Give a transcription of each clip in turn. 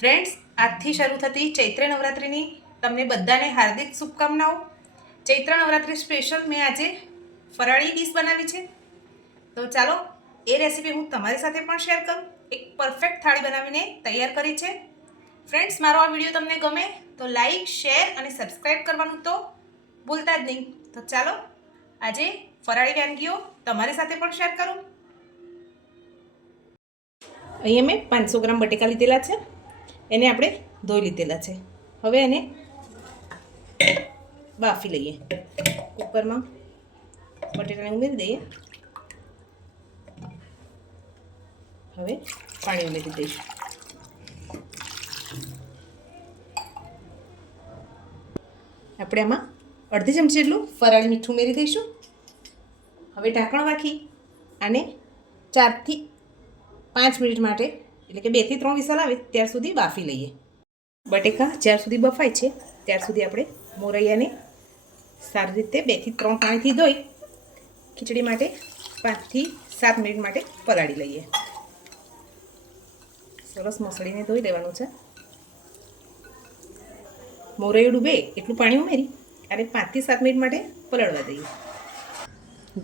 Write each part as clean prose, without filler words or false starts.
Friends, આજથી શરૂ થતી ચૈત્ર નવરાત્રિની તમને બધાને હાર્દિક શુભકામનાઓ. ચૈત્ર નવરાત્રિ સ્પેશિયલ મેં આજે ફરાળી ડીશ બનાવી છે. તો ચાલો એ રેસીપી હું તમારી સાથે પણ શેર કરું. એક પરફેક્ટ થાળી બનાવીને તૈયાર કરી છે. ફ્રેન્ડ્સ, મારો આ વિડીયો તમને ગમે તો લાઈક, શેર અને સબસ્ક્રાઈબ કરવાનું તો ભૂલતા જ નહીં. તો ચાલો આજે ફરાળી વાનગીઓ તમારી સાથે પણ શેર કરું. અહીંયા મેં 500 ગ્રામ બટેકા લીધેલા છે. એને આપણે ધોઈ લીધેલા છે. હવે એને બાફી લઈએ. કુકરમાં બટેટાને ઉમેરી દઈએ. હવે પાણી ઉમેરી દઈશું. આપણે આમાં અડધી ચમચી જેટલું ફરાળી મીઠું ઉમેરી દઈશું. હવે ઢાંકણ રાખી આને 4 થી 5 મિનિટ માટે, એટલે કે 2 થી 3 વિસલ આવે ત્યાર સુધી બાફી લઈએ. બટેકા જ્યાર સુધી બફાય છે ત્યાર સુધી આપણે મોરૈયાને સારી રીતે 2 થી 3 પાણીથી ધોઈ ખીચડી માટે 5 થી 7 મિનિટ માટે પલાળી લઈએ. સરસ મસળીને ધોઈ લેવાનું છે. મોરૈયું ડૂબે એટલું પાણી ઉમેરી અને 5 થી 7 મિનિટ માટે પલાળવા દઈએ.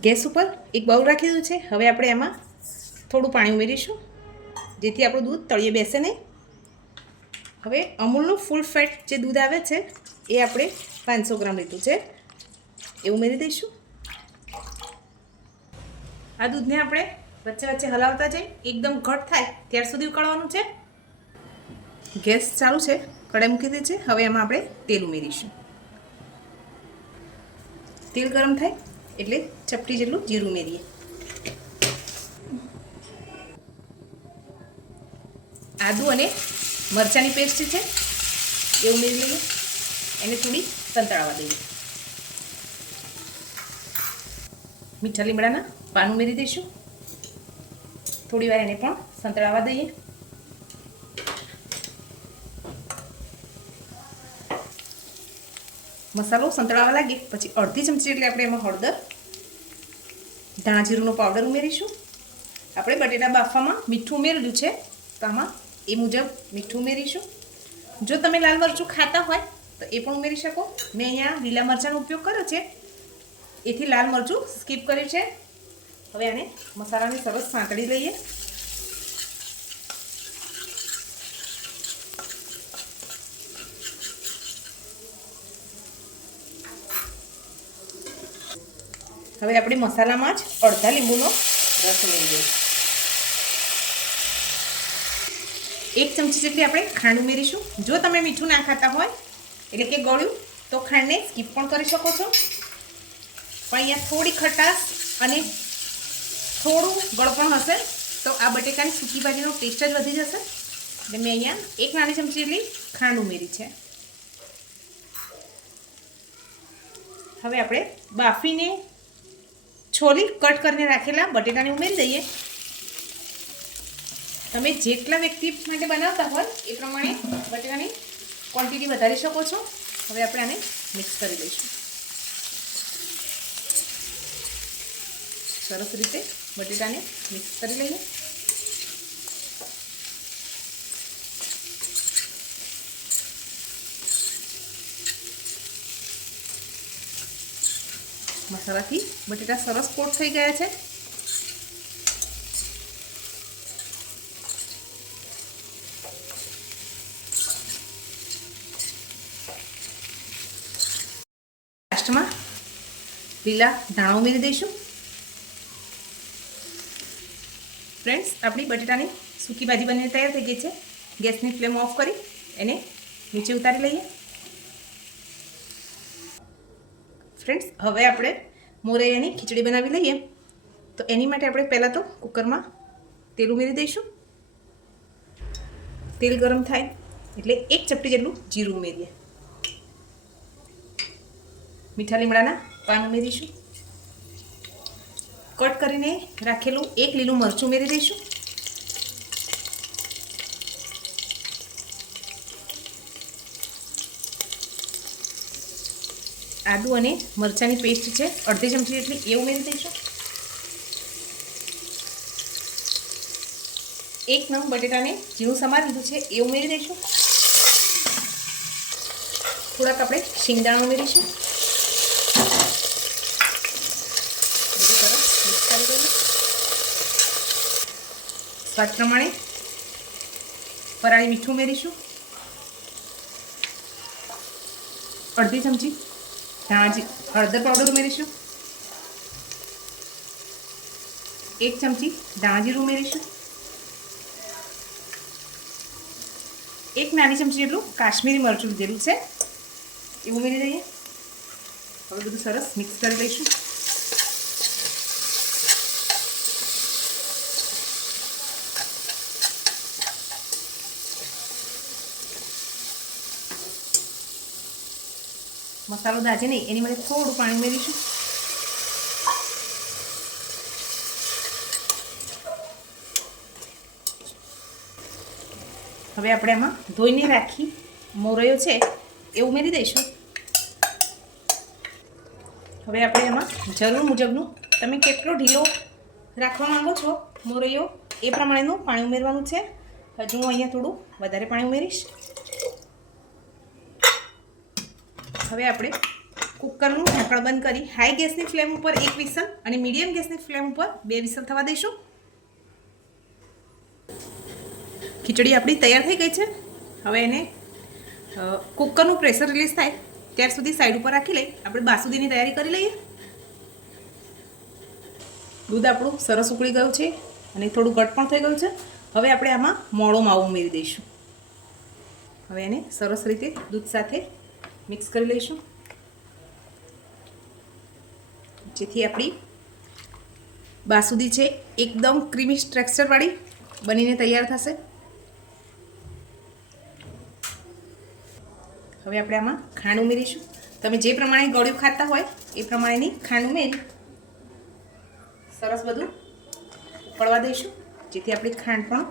ગેસ ઉપર એક બાઉલ રાખી દીધું છે. હવે આપણે એમાં થોડું પાણી ઉમેરીશું જેથી આપણું દૂધ તળિયે બેસે નહીં. હવે અમૂલનું ફૂલ ફેટ જે દૂધ આવે છે એ આપણે 500 ગ્રામ લીધું છે, એ ઉમેરી દઈશું. આ દૂધને આપણે વચ્ચે વચ્ચે હલાવતા જઈ એકદમ ઘટ થાય ત્યાર સુધી ઉકળવાનું છે. ગેસ ચાલુ છે, કઢાઈ મૂકી દે છે. હવે એમાં આપણે તેલ ઉમેરીશું. તેલ ગરમ થાય એટલે ચપટી જેટલું જીરું ઉમેરીએ. આદુ અને મરચાંની પેસ્ટ છે એ ઉમેરી લઈએ. એને થોડી સંતળાવા દઈએ. મીઠા લીમડાના પાન ઉમેરી દઈશું. થોડી વાર એને પણ સંતળાવા દઈએ. મસાલો સંતળાવા લાગે પછી અડધી ચમચી એટલે આપણે એમાં હળદર, ધાણા જીરુંનો પાવડર ઉમેરીશું. આપણે બટેટા બાફવામાં મીઠું ઉમેરેલું છે તો આમાં એ મુજબ મીઠું ઉમેરીશું. જો તમે લાલ મરચું ખાતા હોય તો એ પણ ઉમેરી શકો. મેં અહીંયા લીલા મરચાંનો ઉપયોગ કર્યો છે, એથી લાલ મરચું સ્કીપ કર્યું છે. હવે આને મસાલાને સરસ સાંતળી લઈએ. હવે આપણે મસાલામાં જ અડધા લીંબુનો રસ ઉમેરી દઈશું. 1 ચમચી જેટલી આપણે ખાંડ ઉમેરીશું. જો તમે મીઠું ના ખાતા હોય એટલે કે ગળ્યું તો ખાંડને સ્કીપ પણ કરી શકો છો. પણ અહીંયા થોડી ખટાશ અને થોડું ગળપણ હશે તો આ બટેકાની સૂકી ભાજીનો ટેસ્ટ જ વધી જશે. એટલે મેં અહીંયા 1 નાની ચમચી જેટલી ખાંડ ઉમેરી છે. હવે આપણે બાફીને છોલી કટ કરીને રાખેલા બટેટાને ઉમેરી દઈએ. તમે જેટલા વ્યક્તિ માટે બનાવતા હોય એ પ્રમાણે બટેટાની ક્વોન્ટિટી વધારી શકો છો. હવે આપણે આને મિક્સ કરી દઈશું. સરસ રીતે બટેટાને મિક્સ કરી લઈએ. મસાલાથી બટેટા સરસ કોટ થઈ ગયા છે. લાસ્ટમાં લીલા ધાણા ઉમેરી દઈશું. ફ્રેન્ડ્સ, આપણી બટેટાની સૂકી ભાજી બનીને તૈયાર થઈ ગઈ છે. ગેસની ફ્લેમ ઓફ કરી એને નીચે ઉતારી લઈએ. ફ્રેન્ડ્સ, હવે આપણે મોરૈયાની ખીચડી બનાવી લઈએ. તો એની માટે આપણે પહેલાં તો કુકરમાં તેલ ઉમેરી દઈશું. તેલ ગરમ થાય એટલે 1 ચપટી જેટલું જીરું ઉમેરીએ. મીઠા લીમડાના પાન ઉમેરીશું. કટ કરીને રાખેલું 1 લીલું મરચું ઉમેરી દઈશું. આદુ અને મરચાંની પેસ્ટ છે અડધી ચમચી જેટલી એ ઉમેરી દઈશું. એક નંગ બટેટાને ઝીણું સમારી લીધું છે એ ઉમેરી દઈશું. થોડાક આપણે શિંગદાણા ઉમેરીશું. બધું સરસ મિક્સ કરી દઈએ. સ્વાદ પ્રમાણે ફરાળી મીઠું ઉમેરીશું. અડધી ચમચી હળદર પાવડર ઉમેરીશું. 1 ચમચી ધાણા જીરું ઉમેરીશું. 1 નાની ચમચી જેટલું કાશ્મીરી મરચું લીધેલું છે એ ઉમેરી દઈએ. હવે બધું સરસ મિક્સ કરી દઈશું. મસાલો દાજે નહીં એની માટે થોડું પાણી ઉમેરીશું. હવે આપણે આમાં ધોઈને રાખી મોરૈયો છે એ ઉમેરી દઈશું. હવે આપણે એમાં જરૂર મુજબનું તમે કેટલો ઢીલો રાખવા માંગો છો મોરૈયો એ પ્રમાણેનું પાણી ઉમેરવાનું છે. હજુ હું અહીંયા થોડું વધારે પાણી ઉમેરીશ. હવે આપણે કુકરનું ઢાંકણ બંધ કરી હાઈ ગેસની ફ્લેમ ઉપર 1 વિસલ અને મીડિયમ ગેસની ફ્લેમ ઉપર 2 વિસલ થવા દઈશું. ખીચડી આપણી તૈયાર થઈ ગઈ છે. હવે એને કુકરનું પ્રેશર રિલીઝ થાય ત્યાર સુધી સાઈડ ઉપર રાખી લઈ આપણે બાસુંદીની તૈયારી કરી લઈએ. દૂધ આપણું સરસ ઉકળી ગયું છે અને થોડું ઘટ પણ થઈ ગયું છે. હવે આપણે આમાં મોળો માવો ઉમેરી દઈશું. હવે એને સરસ રીતે દૂધ સાથે મિક્સ કરી લઈશું જેથી આપણી બાસુંદી છે એકદમ ક્રીમી ટેક્સચરવાળી બનીને તૈયાર થશે. હવે આપણે આમાં ખાંડ ઉમેરીશું. તમે જે પ્રમાણે ગળ્યું ખાતા હોય એ પ્રમાણેની ખાંડ ઉમેરી સરસ બધું ઉકળવા દઈશું જેથી આપણી ખાંડ પણ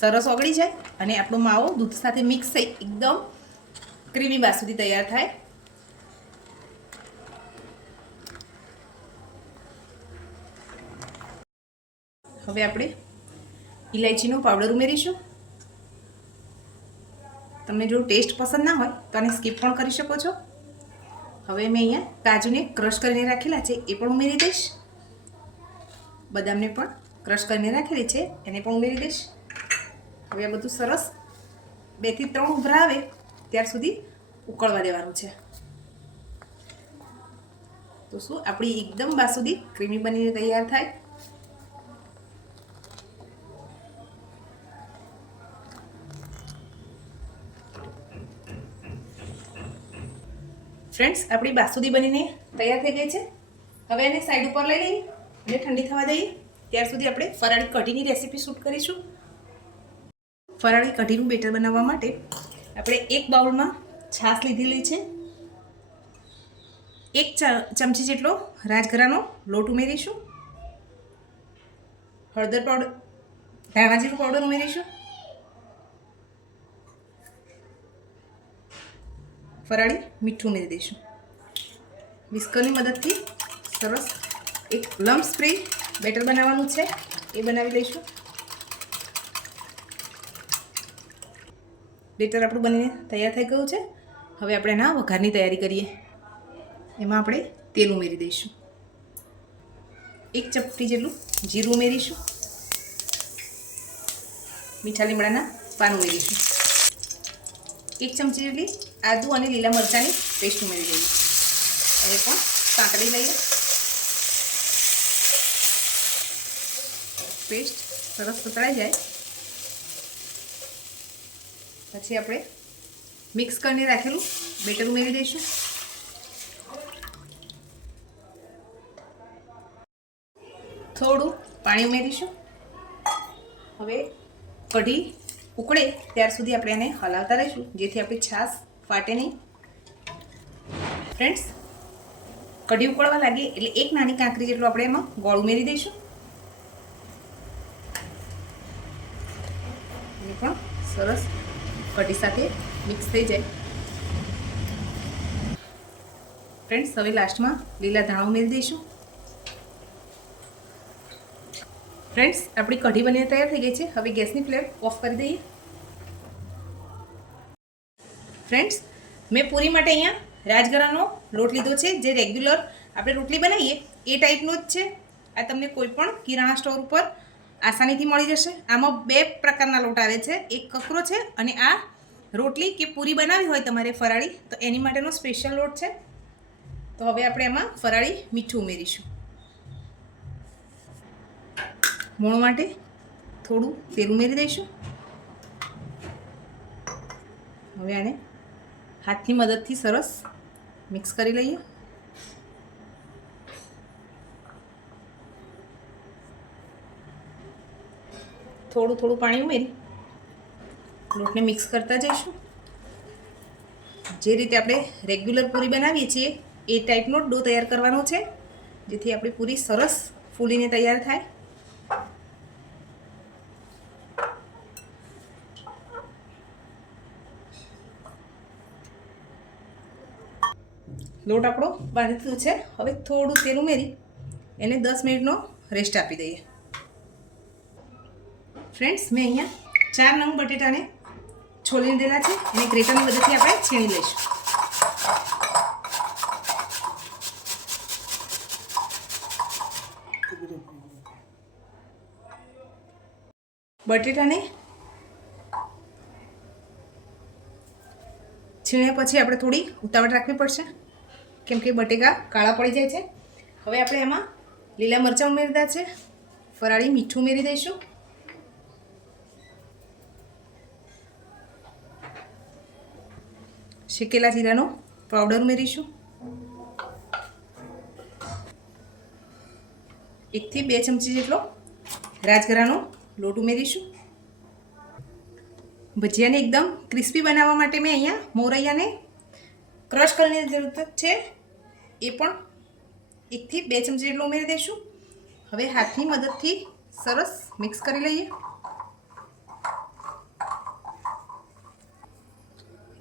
સરસ ઓગળી જાય અને આપણો માવો દૂધ સાથે મિક્સ થઈ એકદમ ક્રીમી બાસુંદી તૈયાર થાય. હવે આપણે ઇલાયચીનો પાવડર ઉમેરીશું. તમને જો ટેસ્ટ પસંદ ના હોય તો આને સ્કીપ પણ કરી શકો છો. હવે મેં અહીંયા કાજુને ક્રશ કરીને રાખેલા છે એ પણ ઉમેરી દઈશ. બદામને પણ ક્રશ કરીને રાખેલી છે એને પણ ઉમેરી દઈશ. હવે આ બધું સરસ 2 થી 3 ઉભરા આવે ત્યાર સુધી ઉકળવા દેવાનું છે. તો શું આપણી એકદમ બાસુંદી ક્રીમી બનીને તૈયાર થાય. ફ્રેન્ડ્સ આપણી બાસુંદી બનીને તૈયાર થઈ ગઈ છે. હવે એને સાઈડ ઉપર લઈ લઈએ અને ઠંડી થવા દઈએ. ત્યાર સુધી આપણે ફરાળી કઢીની રેસીપી શૂટ કરીશું. ફરાળી કઢીનું બેટર બનાવવા માટે આપણે 1 બાઉલમાં છાશ લીધેલી છે. 1 ચમચી જેટલો રાજગરાનો લોટ ઉમેરીશું. હળદર પાવડર ધાણા જીરું પાવડર ઉમેરીશું. ફરાળી મીઠું ઉમેરી દઈશું. વિસ્કરની મદદથી સરસ એક લમ્પ સ્પ્રે બેટર બનાવવાનું છે એ બનાવી લઈશું. બેટર આપણું બનીને તૈયાર થઈ ગયું છે. હવે આપણે એના વઘારની તૈયારી કરીએ. એમાં આપણે તેલ ઉમેરી દઈશું. 1 ચપટી જેટલું જીરું ઉમેરીશું. મીઠા લીમડાના પાન ઉમેરીશું. 1 ચમચી જેટલી આદુ અને લીલા મરચાંની પેસ્ટ ઉમેરી દઈએ. એને પણ સાંકળી લઈએ. પેસ્ટ સરસ સતળાઈ જાય પછી આપણે મિક્સ કરીને રાખેલું બેટર ઉમેરી દઈશું. થોડું પાણી ઉમેરીશું. હવે કઢી ઉકળે ત્યાર સુધી આપણે એને હલાવતા રહીશું જેથી આપણી છાશ ફાટે નહીં. ફ્રેન્ડ્સ કઢી ઉકળવા લાગે એટલે 1 નાની કાંકરી જેટલું આપણે એમાં ગોળ ઉમેરી દઈશું. એ પણ સરસ કઢી સાથે મિક્સ થઈ જાય. ફ્રેન્ડ્સ હવે લાસ્ટમાં લીલા ધાણા ઉમેરી દઈશું. ફ્રેન્ડ્સ, આપણી કઢી બનીને તૈયાર થઈ ગઈ છે. હવે ગેસની ફ્લેમ ઓફ કરી દઈએ. ફ્રેન્ડ્સ, મેં પૂરી માટે અહીંયા રાજગરાનો લોટ લીધો છે, જે રેગ્યુલર આપણે રોટલી બનાવીએ એ ટાઈપનો જ છે. આ તમને કોઈ પણ કિરાણા સ્ટોર ઉપર આસાનીથી મળી જશે. આમાં 2 પ્રકારના લોટ આવે છે, એક કકરો છે અને આ રોટલી કે પૂરી બનાવી હોય તમારે ફરાળી તો એની માટેનો સ્પેશિયલ લોટ છે. તો હવે આપણે એમાં ફરાળી મીઠું ઉમેરીશું. મોણ માટે થોડું તેલ ઉમેરી દઈશું. હવે આને હાથની મદદથી સરસ મિક્સ કરી લઈએ. થોડું થોડું પાણી ઉમેરી લોટને મિક્સ કરતા જઈશું. જે રીતે આપણે રેગ્યુલર પૂરી બનાવીએ છીએ એ ટાઈપનો ડો તૈયાર કરવાનો છે, જેથી આપણી પૂરી સરસ ફૂલીને તૈયાર થાય. લોટ આપણો બાંધી દીધો છે. હવે થોડું તેલ ઉમેરી એને 10 મિનિટનો રેસ્ટ આપી દઈએ. ફ્રેન્ડ્સ, મેં અહીંયા 4 નંગ બટેટાને છોલી લીધેલા છે. એને ગ્રેટરની મદદથી આપણે છીણી લઈશું. બટેટાને છીણ્યા પછી આપણે થોડી ઉતાવળ રાખવી પડશે, કેમ કે બટેકા કાળા પડી જાય છે. હવે આપણે એમાં લીલા મરચાં ઉમેરી દીધા છે. ફરાળી મીઠું ઉમેરી દઈશું. શેકેલા જીરાનો પાવડર ઉમેરીશું. 1 થી 2 ચમચી જેટલો રાજગરાનો લોટ ઉમેરીશું. ભજીયાને એકદમ ક્રિસ્પી બનાવવા માટે મેં અહીંયા મોરૈયાને ક્રશ કરીને જરૂરત છે, એ પણ 1 થી 2 ચમચી જેટલો ઉમેરી દઈશું. હવે હાથની મદદથી સરસ મિક્સ કરી લઈએ.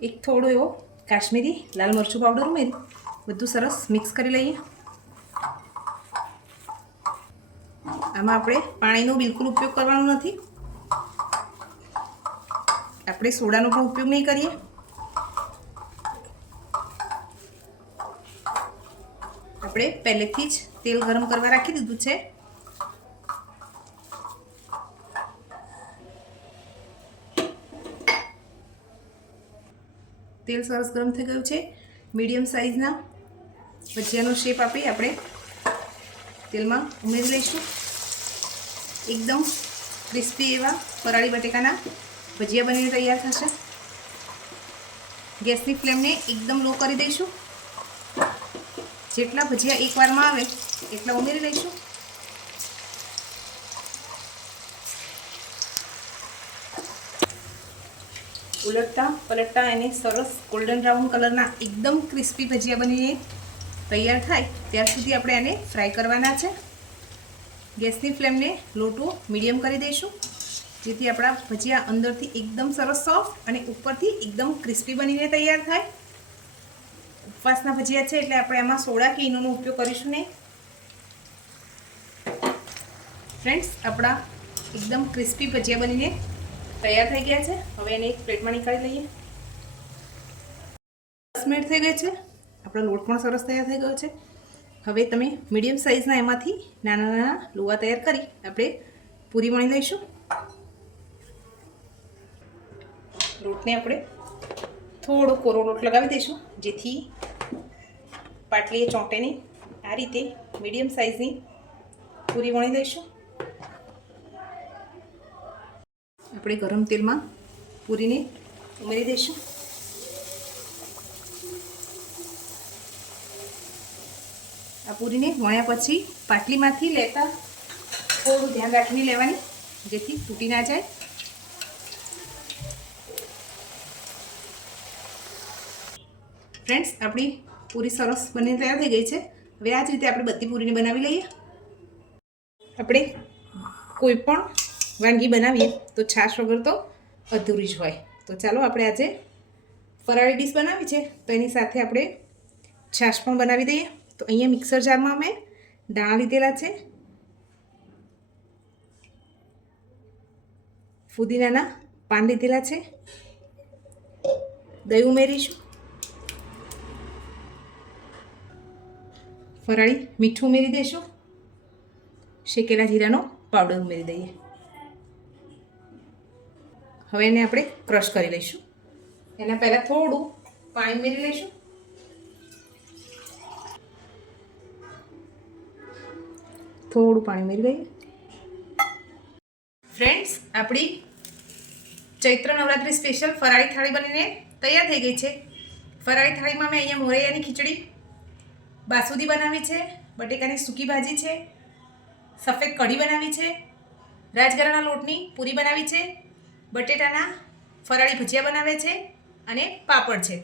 એક થોડો એવો કાશ્મીરી લાલ મરચું પાવડર ઉમેરી બધું સરસ મિક્સ કરી લઈએ. આમાં આપણે પાણીનો બિલકુલ ઉપયોગ કરવાનો નથી. આપણે સોડાનો પણ ઉપયોગ નહીં કરીએ. આપણે પહેલેથી જ તેલ ગરમ કરવા રાખી દીધું છે. તેલ સરસ ગરમ થઈ ગયું છે. મીડિયમ સાઇઝના ભજીયાનો શેપ આપી આપણે તેલમાં ઉમેરી લઈશું. એકદમ ક્રિસ્પી એવા ફરાળી બટેકાના ભજીયા બનીને તૈયાર થશે. ગેસની ફ્લેમને એકદમ લો કરી દઈશું. જેટલા ભજીયા એકવારમાં આવે એટલા ઉમેરી લઈશું. ઉલટતા પલટતા એને સરસ ગોલ્ડન બ્રાઉન કલરના એકદમ ક્રિસ્પી ભજીયા બનીને તૈયાર થાય ત્યાર સુધી આપણે આને ફ્રાય કરવાના છે. ગેસની ફ્લેમને લો ટુ મીડિયમ કરી દઈશું, જેથી આપણા ભજીયા અંદરથી એકદમ સરસ સોફ્ટ અને ઉપરથી એકદમ ક્રિસ્પી બનીને તૈયાર થાય. ઉપવાસના ભજીયા છે એટલે આપણે આમાં સોડા કે ઈનોનો ઉપયોગ કરીશું નહીં. ફ્રેન્ડ્સ, આપણા એકદમ ક્રિસ્પી ભજીયા બનીને તૈયાર થઈ ગયા છે. હવે એને એક પ્લેટમાં નીકાળી લઈએ. 10 મિનિટ થઈ ગઈ છે. આપણો લોટ પણ સરસ તૈયાર થઈ ગયો છે. હવે તમે મીડિયમ સાઇઝના એમાંથી નાના નાના લુવા તૈયાર કરી આપણે પૂરી વણી લઈશું. લોટને આપણે થોડો કોરો લોટ લગાવી દઈશું, જેથી પાટલીએ ચોંટે નહીં. આ રીતે મીડિયમ સાઇઝની પૂરી વણી લઈશું. આપણે ગરમ તેલમાં પૂરીને ઉમેરી દઈશું. આ પૂરીને વણ્યા પછી પાટલીમાંથી લેતા થોડું ધ્યાન રાખીને લેવાની, જેથી તૂટી ના જાય. ફ્રેન્ડ્સ, આપણી પૂરી સરસ બનીને તૈયાર થઈ ગઈ છે. હવે આ જ રીતે આપણે બધી પૂરીને બનાવી લઈએ. આપણે કોઈ પણ વાનગી બનાવીએ તો છાશ વગર તો અધૂરી જ હોય. તો ચાલો આપણે આજે ફરાળી ડીશ બનાવી છે તો એની સાથે આપણે છાશ પણ બનાવી દઈએ. તો અહીંયા મિક્સર જારમાં મેં દાણા લીધેલા છે, ફુદીનાના પાન લીધેલા છે, દહીં ઉમેરીશું, ફરાળી મીઠું ઉમેરી દઈશું, શેકેલા જીરાનો પાવડર ઉમેરી દઈએ. હવે એને આપણે ક્રશ કરી લઈશું. એના પહેલાં થોડું પાણી ઉમેરી લઈશું. થોડું પાણી ઉમેરી દઈએ. ફ્રેન્ડ્સ, આપણી ચૈત્ર નવરાત્રિ સ્પેશિયલ ફરાળી થાળી બનીને તૈયાર થઈ ગઈ છે. ફરાળી થાળીમાં મેં અહીંયા મોરૈયાની ખીચડી, બાસુંદી બનાવી છે, બટેકાની સૂકી ભાજી છે, સફેદ કઢી બનાવી છે, રાજગરાના લોટની પૂરી બનાવી છે, બટેટાના ફરાળી ભજીયા બનાવે છે અને પાપડ છે.